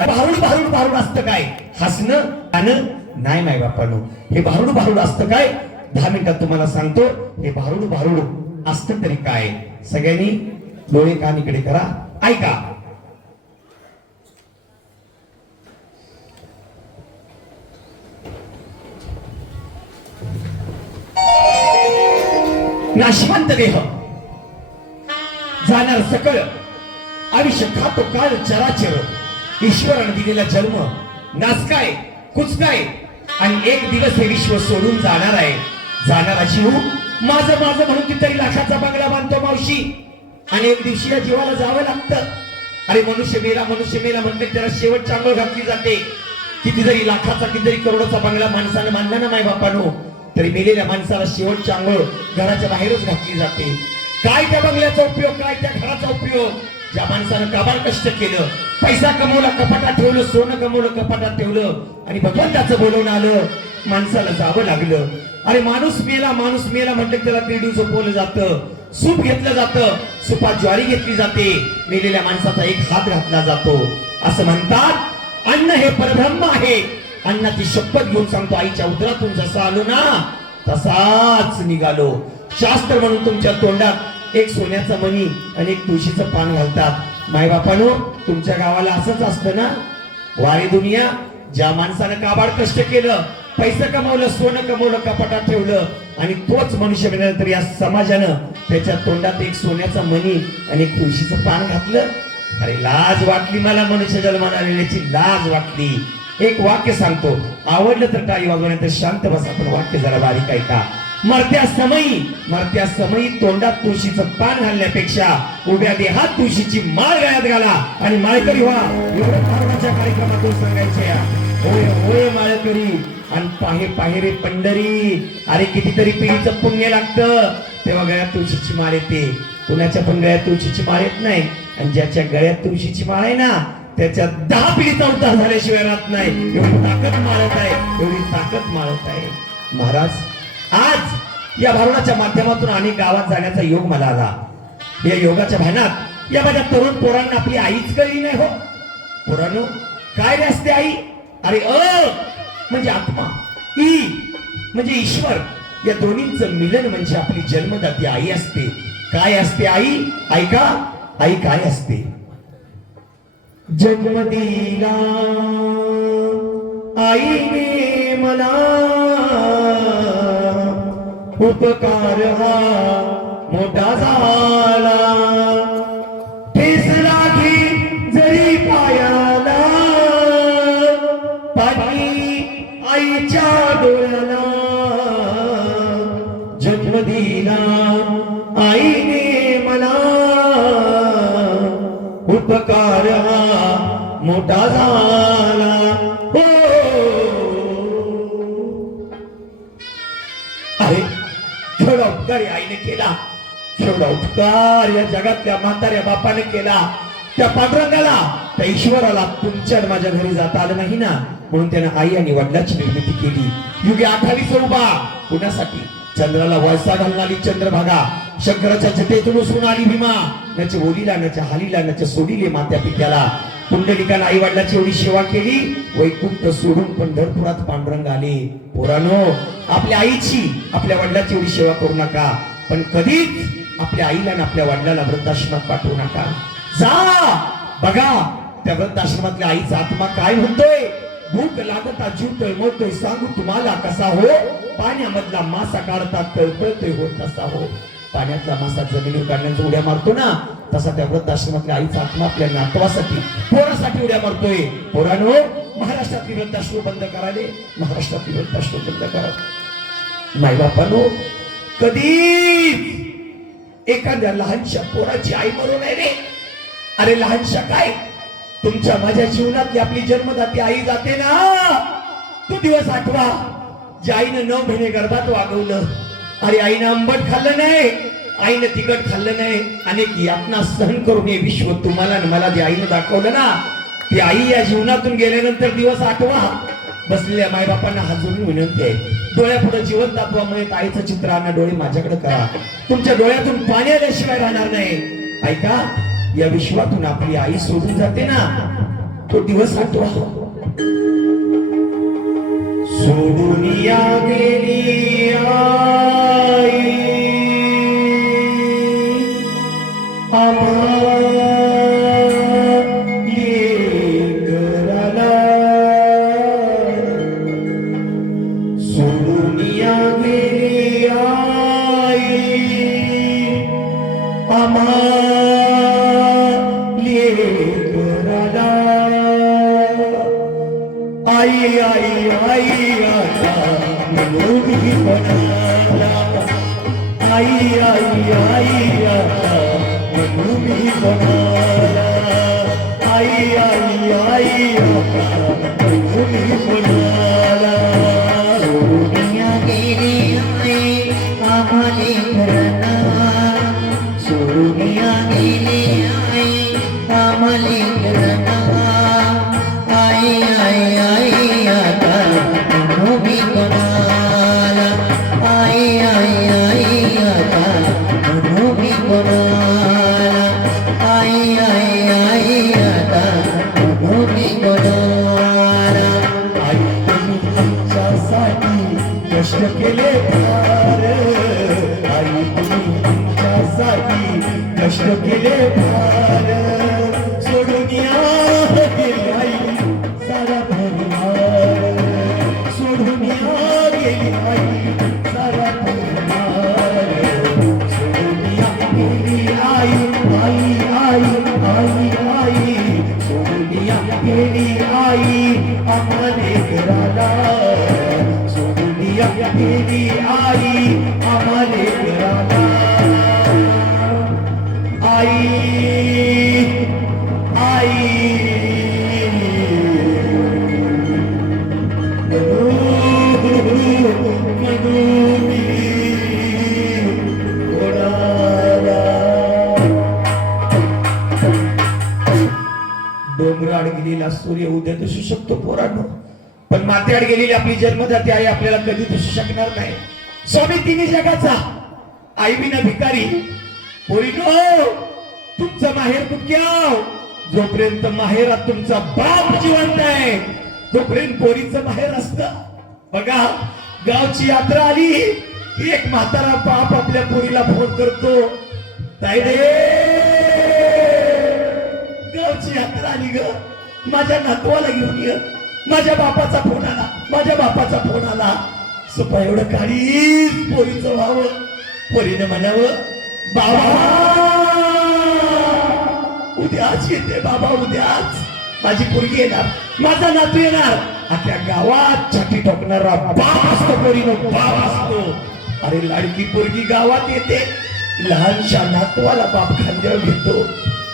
भारूड भारूड भारूड असतं काय? हसणं गाणं नाही माय बापानो. हे भारूड भारूड असतं काय? दहा मिनिटात तुम्हाला सांगतो हे भारूड भारूड असतं तरी काय? सगळ्यांनी डोळे कान इकडे करा. ऐका. नाशवंत देह. जाणार सकळ. आयुष्य खातो काळ चराचर. ईश्वराने दिलेला जन्म नाचकाय कुचकाय आणि एक दिवस हे विश्व सोडून जाणार आहे. जाणारा जीव माझं माझं म्हणून कितीतरी लाखाचा बंगला बांधतो मावशी. आणि एक दिवशी या जीवाला जावं लागतं. अरे मनुष्य मेला मनुष्य मेला म्हणते त्याला शेवट चांगलं घातली जाते. किती जरी लाखाचा किती जरी करोडाचा बंगला माणसानं मानला ना माय बापानो तरी मेलेल्या माणसाला शेवट चांगलं घराच्या बाहेरच घातली जाते. काय त्या बंगल्याचा उपयोग काय त्या घराचा उपयोग? ज्या माणसानं काबार कष्ट केलं. पैसा कमवला कपाटात ठेवलं सोनं कमवलं कपाटात ठेवलं. आणि भगवंताचं बोलवून आलं. माणसाला जावं लागलं. अरे माणूस मेला माणूस मेला म्हटलं त्याला पिढू झोपवलं जातं. सूप घेतलं जातं. सुपात ज्वारी घेतली जाते. मेलेल्या माणसाचा एक हात घातला जातो. असं म्हणतात अन्न हे परब्रह्म आहे. अन्नाची शपथ घेऊन सांगतो आईच्या उदरातून जसा आलो ना तसाच निघालो. शास्त्र म्हणून तुमच्या तोंडात एक सोन्याचा मणी आणि एक तुळशीचं पान घालतात. मायबापानो तुमच्या गावाला असंच असतं ना? वारे दुनिया ज्या माणसानं काबाड कष्ट केलं पैसे कमावलं सोनं कमवलं कपाटात ठेवलं आणि तोच मनुष्य तर या समाजानं त्याच्या तोंडात एक सोन्याचा मणी आणि एक तुळशीचं पान घातलं? अरे लाज वाटली मला मनुष्य जन्माला आलेल्याची लाज वाटली. एक वाक्य सांगतो. आवडलं तर काही वाजवण्यात शांत बस आपण वाक्य जरा बारीक ऐका. मरत्या समयी मरत्या समयी तोंडात तुळशीचं पान घालण्यापेक्षा उभ्या देहात तुळशीची माळ गळ्यात घाला आणि माळकरी व्हा. एवढं भावनाच्या कार्यक्रमातून सांगायचे होय होय माळकरी. आणि पाहे पाहे रे पंढरी. अरे कितीतरी पिढीचं पुण्य लागतं. तेव्हा गळ्यात तुळशीची माळ येते. कुणाच्या पण गळ्यात तुळशीची माळ येत नाही. आणि ज्याच्या गळ्यात तुळशीची माळ आहे ना त्याच्या दहा पिढीचा उद्धार झाल्याशिवाय राहत नाही. एवढी ताकद माळत आहे. एवढी ताकद माळत आहे. महाराज आज या भारुणाच्या माध्यमातून अनेक गावात जाण्याचा योग मला आला. या योगाच्या भानात या माझ्या तरुण पोरांना आपली आईच कळली नाही हो. पोरांनो काय असते आई? अरे अ! म्हणजे आत्मा. ई! म्हणजे ईश्वर. या दोन्हींचं मिलन म्हणजे आपली जन्मदाती आई असते. काय असते आई? ऐका. आई काय असते? जन्म दिला. आईने मला उपकार हा मोठा झाला. ठेस लागी जरी पायाला पाणी आईच्या डोळ्याला जन्म दिला आईने मला. उपकार हा मोठा झाला. केला. केवढा उपकार या जगातल्या म्हाताऱ्या बापाने केला. त्या पांडुरंगाला त्या ईश्वराला तुमच्या माझ्या घरी जाता आलं नाही ना? म्हणून त्यानं आई आणि वडिलाची निर्मिती केली. युगे आठावी स्वरूपा कुणासाठी? चंद्राला वळसा घालणारी चंद्रभागा. शंकराच्या जटेतून उसरून आली भीमा. नाच्या ओलीला नाच्या हालीला नाच्या सोडीले मात्या पित्याला. पुंडलिकानं आई वडिलाची एवढी सेवा केली. वैकुंठ सोडून पंढरपुरात पांडुरंग आले. पोरानो आपल्या आईची आपल्या वडिलाची एवढी सेवा करू नका. पण कधीच आपल्या आईला आणि आपल्या वडिलाला वृद्धाश्रमात पाठवू नका. जा! बघा त्या वृद्धाश्रमातल्या आईचा आत्मा काय म्हणतोय? भूक लागता जीव तळमळतोय सांगू तुम्हाला कसा हो? पाण्यामधला मासा काढतात तळतळतोय हो तसा हो. पाण्यातला मासा जमिनीवर काढण्याचा उड्या मारतो ना तसा त्या वृद्धाश्रमातल्या आईचा आत्मा आपल्या नातवासाठी पोरासाठी उड्या मारतोय. पोरानो महाराष्ट्रातली वृद्धाश्रम बंद कराले महाराष्ट्रातली वृद्धाश्रम बंद करा. माय बापानो कधी एखाद्या लहानशा पोराची आई मरू नये रे. अरे लहानशा काय? तुमच्या माझ्या जीवनातली आपली जन्मदाती आई जाते ना. तो दिवस आठवा. ज्या आईनं नऊ महिने गर्भात वागवलं अरे आईनं आंबट खाल्लं नाही आईनं तिखट खाल्लं नाही अनेक यातना सहन करून हे विश्व तुम्हाला आणि मला जे आईनं दाखवलं ना ती आई या जीवनातून गेल्यानंतर दिवस आठवा. बसलेल्या मायबापांना हजून विनंती आहे. डोळ्यापुढे जीवन तात्वामुळे आईचं चित्र आणा डोळे माझ्याकडे करा. तुमच्या डोळ्यातून पाणी आल्याशिवाय राहणार नाही. ऐका या विश्वातून आपली आई सोडून जाते ना? तो दिवस आठवा. सोडून या गेली आई आई आई आता मनोभी बनाला आई आई आई आता मनोभी बनाला आई आई आई आता കമലിംഗ शकतो पोरांनो. पण मात्याड गेलेली आपली जन्मदाती आई आपल्याला कधी दिसू शकणार नाही. स्वामी तिन्ही जगाचा. आई बिना भिकारी. पोरीनो तुमचं माहेर कुठ्या जोपर्यंत माहेरात तुमचा बाप जिवंत आहे तोपर्यंत पोरीचं माहेर असत. बघा गावची यात्रा आली. की एक म्हातारा बाप आपल्या पोरीला फोन करतो. ताईडे गावची यात्रा आली ग. माझ्या नातवाला घेऊन ये. माझ्या बापाचा फोन आला. माझ्या बापाचा फोन आला. सुपा एवढं काळीच पोरीचं व्हावं. पोरीनं म्हणावं बाबा उद्याच येते बाबा उद्याच. माझी पोरगी येणार. माझा नातू येणार. अख्या गावात छाती ठोकणारा बाप असतो पोरीनं बाप असतो. अरे लाडकी पोरगी गावात येते. लहानशा नातवाला बाप खांद्यावर घेतो.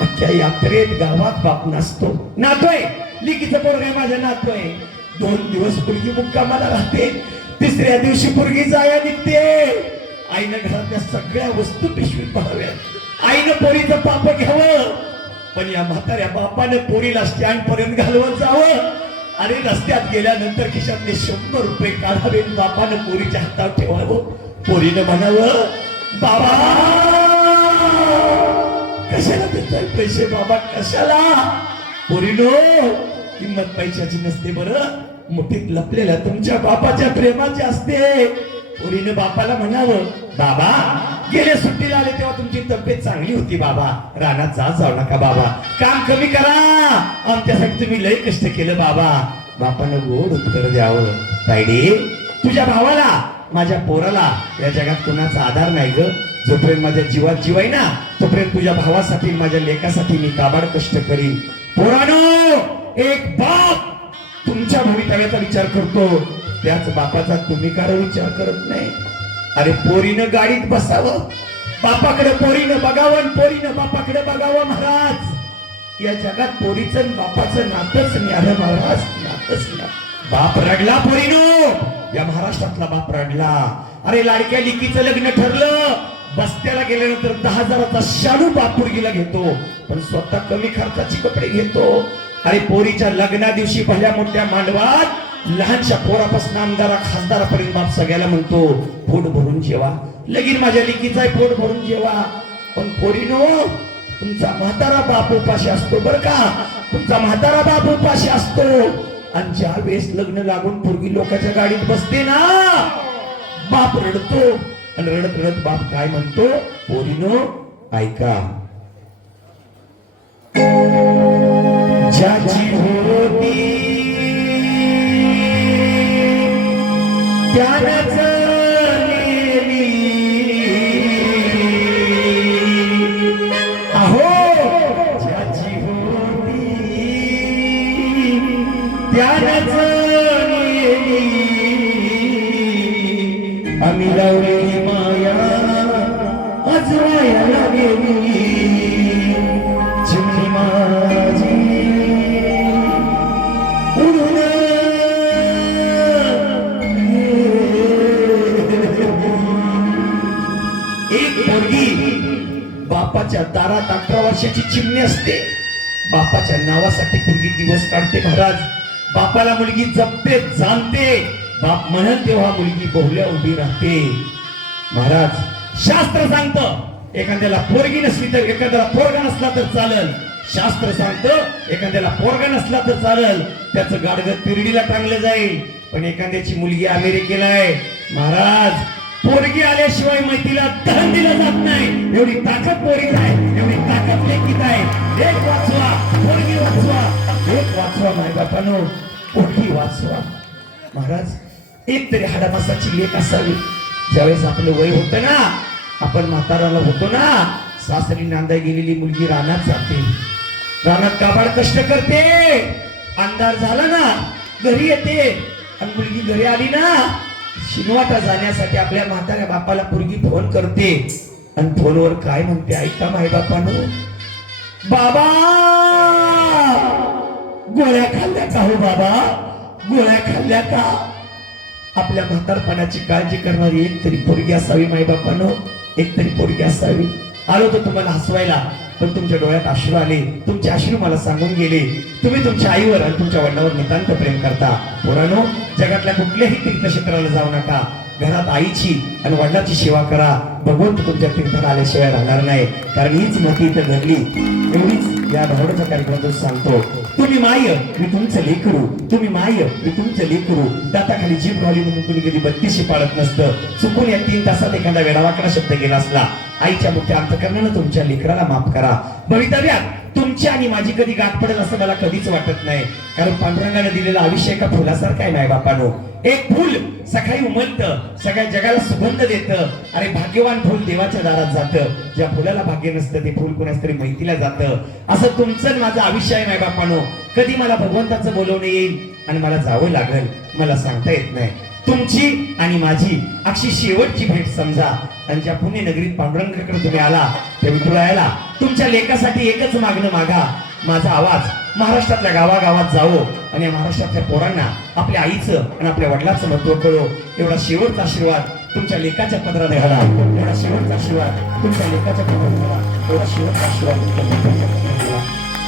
अख्ख्या यात्रेत गावात बाप नसतो. नातोय लिखीचं पोरग आहे माझ्या नातोय. दोन दिवस पोरगी मुक्कामाला राहते. तिसऱ्या दिवशी पोरगी जाया निघते. आईनं घरातल्या सगळ्या वस्तू पिशवीत पाहाव्यात आईनं पोरीचं पाप घ्यावं. पण या म्हाताऱ्या बापानं पोरीला स्टँड पर्यंत घालवत जावं. आणि रस्त्यात गेल्यानंतर खिशातले शंभर रुपये काढावे बापानं पोरीच्या हातात ठेवावं. पोरीनं म्हणावं बाबा कशाला देताय पैसे बाबा? कशाला? पोरीनो किंमत पैशाची नसते बर. मुठीत लपलेल्या तुमच्या बापाच्या प्रेमाची असते. पोरीनं बापाला म्हणावं बाबा गेले सुट्टीला आले तेव्हा तुमची तब्येत चांगली होती बाबा. रानात जा जाऊ नका बाबा. काम कमी करा. आमच्यासाठी तुम्ही लय कष्ट केलं बाबा. बापानं गोड उत्तर द्यावं. तायडी तुझ्या भावाला माझ्या पोराला या जगात कोणाचा आधार नाही ग. जोपर्यंत माझ्या जीवात जीव आहे ना तोपर्यंत तुझ्या भावासाठी माझ्या लेखासाठी मी काबाड कष्ट करीन. पोरानो एक बाप तुमच्या भवितव्याचा विचार करतो. त्याच बापाचा तुम्ही कार विचार करत नाही. अरे पोरीनं गाडीत बसावं. बापाकडे पोरीनं बघावं आणि पोरीनं बापाकडे बघावं महाराज. या जगात पोरीचं आणि बापाचं नातच न्यालं महाराज नातच न्या बाप रडला पोरीनो. या महाराष्ट्रातला बाप रडला. अरे लाडक्या लिकीचं लग्न ठरलं. बस्त्याला गेल्यानंतर दहा हजाराचा शालू बापपुरगीला घेतो पण स्वतः कमी खर्चाचे कपडे घेतो. आणि पोरीच्या लग्ना दिवशी भल्या मोठ्या मांडवात लहानशा पोरापासून आमदारा खासदारापर्यंत बाप सगळ्याला म्हणतो पोट भरून जेवा. लगीन माझ्या लिकीचा आहे पोट भरून जेवा. पण पोरीनो तुमचा म्हातारा बाप उपाशी असतो बर का? तुमचा म्हातारा बाप उपाशी असतो. आणि ज्या वेळेस लग्न लागून पोरगी लोकांच्या गाडीत बसते ना बाप रडतो. आणि रडत रडत बाप काय म्हणतो? पोरीनो ऐका. ज्याची होती त्याने बापाच्या दारात अठरा वर्षाची चिमणी असते. बापाच्या नावासाठी पोरगी दिवस काढते महाराज. बापाला मुलगी जपते जाणते. बाप म्हणत तेव्हा मुलगी बहुल्या उभी राहते. महाराज शास्त्र सांगतं एखाद्याला पोरगी नसली तर एखाद्याला पोरगा नसला तर चालल. शास्त्र सांगतं एखाद्याला पोरगा नसला तर चालल. त्याचं गाडगं तिरडीला टांगलं जाईल. पण एखाद्याची मुलगी अमेरिकेला आहे. महाराज पोरगी आल्याशिवाय मैतीला दहन दिलं जात नाही. एवढी ताकद पोरीत आहे एवढी ताकद लेखीत आहे. एक वाचवा पोरगी वाचवा. एक वाचवा माय बापानो पोरगी वाचवा. महाराज एक तरी हाडामासाची लेख असावी. ज्यावेळेस आपलं वय होतं ना आपण म्हाताराला होतो ना सासरी नांदा गेलेली मुलगी रानात जाते. रानात काबाड कष्ट करते. अंधार झाला ना घरी येते. आणि मुलगी घरी आली ना शिनवाटा जाण्यासाठी आपल्या म्हाताऱ्या बापाला पोरगी फोन करते. आणि फोनवर काय म्हणते? ऐका माय बापानो. बाबा! गोळ्या खाल्ल्या का हो बाबा? गोळ्या खाल्ल्या का? आपल्या म्हातारपणाची काळजी करणारी एक तरी पोरगी असावी माय बापानो. एक तरी पोरगी असावी. आलो तर तुम्हाला हसवायला. पण तुमच्या डोळ्यात अश्रू आले तुमचे अश्रू मला सांगून गेले. तुम्ही तुमच्या आईवर आणि तुमच्या वडिलावर नितांत प्रेम करता. पोरानो जगातल्या कुठल्याही तीर्थक्षेत्राला जाऊ नका. घरात आईची आणि वडिलाची सेवा करा. भगवंत तुमच्या तीर्थाला आल्याशिवाय राहणार नाही. कारण हीच मती इथं घडली. एवढीच या भावड्याच्या कार्यक्रमातून सांगतो तुम्ही माय मी तुमचं लेकरू. तुम्ही माय मी तुमचं लेकरू. दाताखाली जीभ घाली म्हणून कुणी कधी बत्तीशी पाळत नसतं. चुकून या तीन तासात एखादा वेडावाकडा शब्द गेला असला आईच्या मुख्य अंतकरणानं तुमच्या लेकराला माफ करा. भवितव्यात तुमची आणि माझी कधी गाठ पडेल असं मला कधीच वाटत नाही. कारण पांडुरंगाने दिलेला आयुष्य एका फुलासारखा आहे नाही बापानो. एक फुल सकाळी उमलत सगळ्या जगाला सुगंध देत अरे भाग्यवान फुल देवाच्या दारात जातं. ज्या फुलाला भाग्य नसतं ते फुल कोणाच तरी माहितीला जातं. असं तुमचं माझं आयुष्य आहे माय बापानो. कधी मला भगवंताचं बोलवणं येईल आणि मला जावं लागेल मला सांगता येत नाही. तुमची आणि माझी अशी शेवटची भेट समजा. आणि ज्या पुणे नगरीत पांडुरंगाकडे तुम्ही आला त्या विठुरायाला तुमच्या लेखासाठी एकच मागणं मागा. माझा आवाज महाराष्ट्रातल्या गावागावात जावो आणि या महाराष्ट्रातल्या पोरांना आपल्या आईचं आणि आपल्या वडिलाचं महत्त्व कळो एवढा शेवटचा आशीर्वाद तुमच्या लेखाच्या पदरात घाला. एवढा शेवटचा आशीर्वाद तुमच्या लेखाच्या पदरात घाला. एवढा शेवटचा आशीर्वाद तुमच्या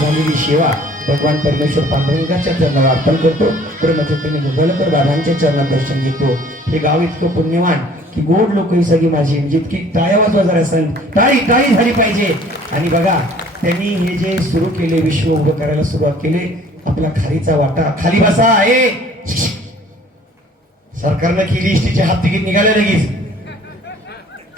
झालेली सेवा भगवान परमेश्वर पांडुरंगाच्या चरणाला अर्पण करतो. प्रेमचैतन्य मुघलकर बाबांच्या चरणात दर्शन घेतो. हे गाव इतकं पुण्यवान की गोड लोक ही सगळी माझी जितकी टाळ्या वाजवा जरा टाळी टाळी झाली पाहिजे. आणि बघा त्यांनी हे जे सुरू केले विश्व उभं करायला सुरुवात केली आपला खालीचा वाटा खाली बसा आहे सरकारनं केली इष्टीचे हात तिकीट निघाले लगेच.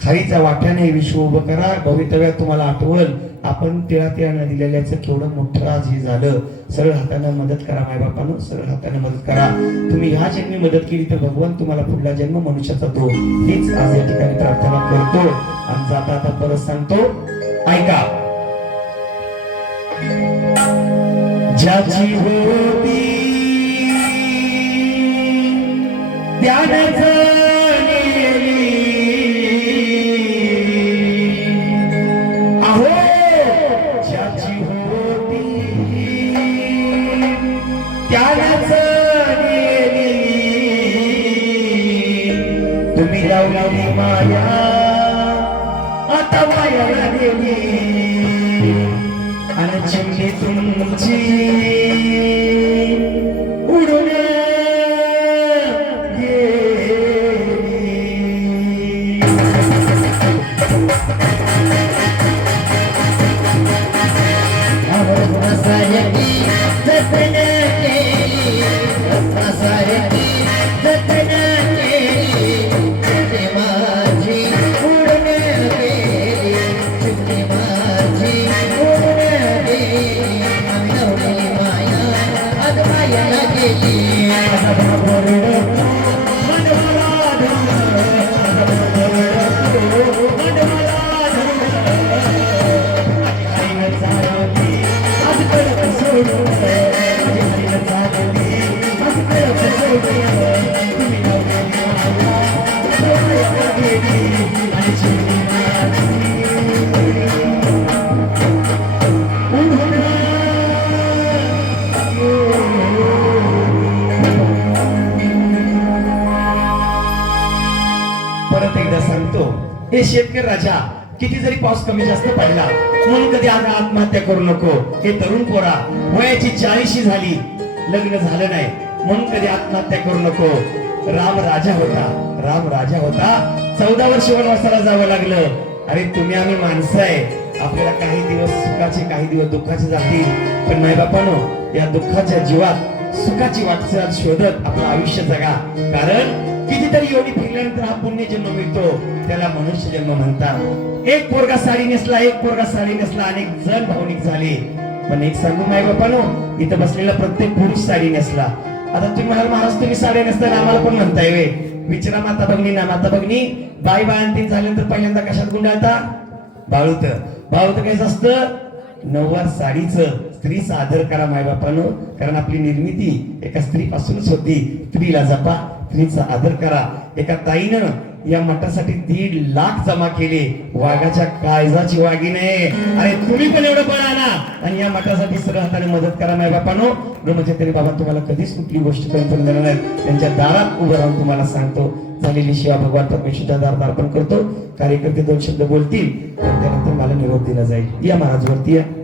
खारीचा वाट्याने विश्व उभं करा भवितव्यात तुम्हाला आठवल आपण तिळा तिळानं दिलेल्याचं केवढं मोठं आज हे झालं सरळ हातानं मदत करा मायबापानं सरळ हातानं मदत करा. तुम्ही ह्या जन्मी मदत केली तर भगवान तुम्हाला पुढला जन्म मनुष्याचा दो हीच आज या ठिकाणी प्रार्थना करतो आणि जाता आता परत सांगतो. ऐका. ज्याची होती त्यानंच तुम्ही लावली माया आता मायाला गेली आणि परत एकदा सांगतो हे शेतकरी राजा किती जरी पाऊस कमी जास्त पडला म्हणून कधी आता आत्महत्या करू नको हे तरुण पोरा वयाची चाळीशी झाली लग्न झालं नाही म्हणून कधी आत्महत्या करू नको. राम राजा होता राम राजा होता चौदा वर्ष वनवासाला जावं लागलं. अरे तुम्ही आम्ही माणसं आहे. आपल्याला काही दिवस सुखाचे काही दिवस दुःखाचे जातील. पण नाही बापानो या दुःखाच्या जीवात सुखाची वाटचाल शोधत आपलं आयुष्य जगा. कारण कितीतरी एवढी फिरल्यानंतर हा पुण्य जन्म मिळतो. त्याला मनुष्य जन्म म्हणतात. एक पोरगा साडी नेसला एक पोरगा साडी नेसला अनेक जण भावनिक झाले. पण एक सांगू माय बापानो इथं बसलेला प्रत्येक पुरुष साडी नेसला. आता तुम्ही म्हणाल महाराज तुम्ही साडी नेसताना आम्हाला पण म्हणताय वे? विचारा माता भगिनी ना माता भगिनी बाई बाळंतीन झाल्यानंतर पहिल्यांदा कशात गुंडाळता? बाळूत. बाळूत कायच असतं? नववार साडीचं. स्त्री आदर करा मायबापानो. कारण आपली निर्मिती एका स्त्रीपासूनच होती. स्त्रीला जपा स्त्रीचा आदर करा. एका ताईनं या मठासाठी दीड लाख जमा केले. वाघाच्या काळजाची नाही अरे तुम्ही पण एवढं बळ आणा. आणि या मठासाठी सरळ हाताने मदत करा मायबापानो. ब्रह्मचर्य बाबा तुम्हाला कधीच कुठली गोष्ट कमी देणार नाही. त्यांच्या दारात उभं राहून तुम्हाला सांगतो. झालेली शिवा भगवान परमेश्वरच्या दारात अर्पण करतो. कार्यकर्ते दोन शब्द बोलतील. त्यानंतर मला निरोप दिला जाईल. या महाराज वरती या.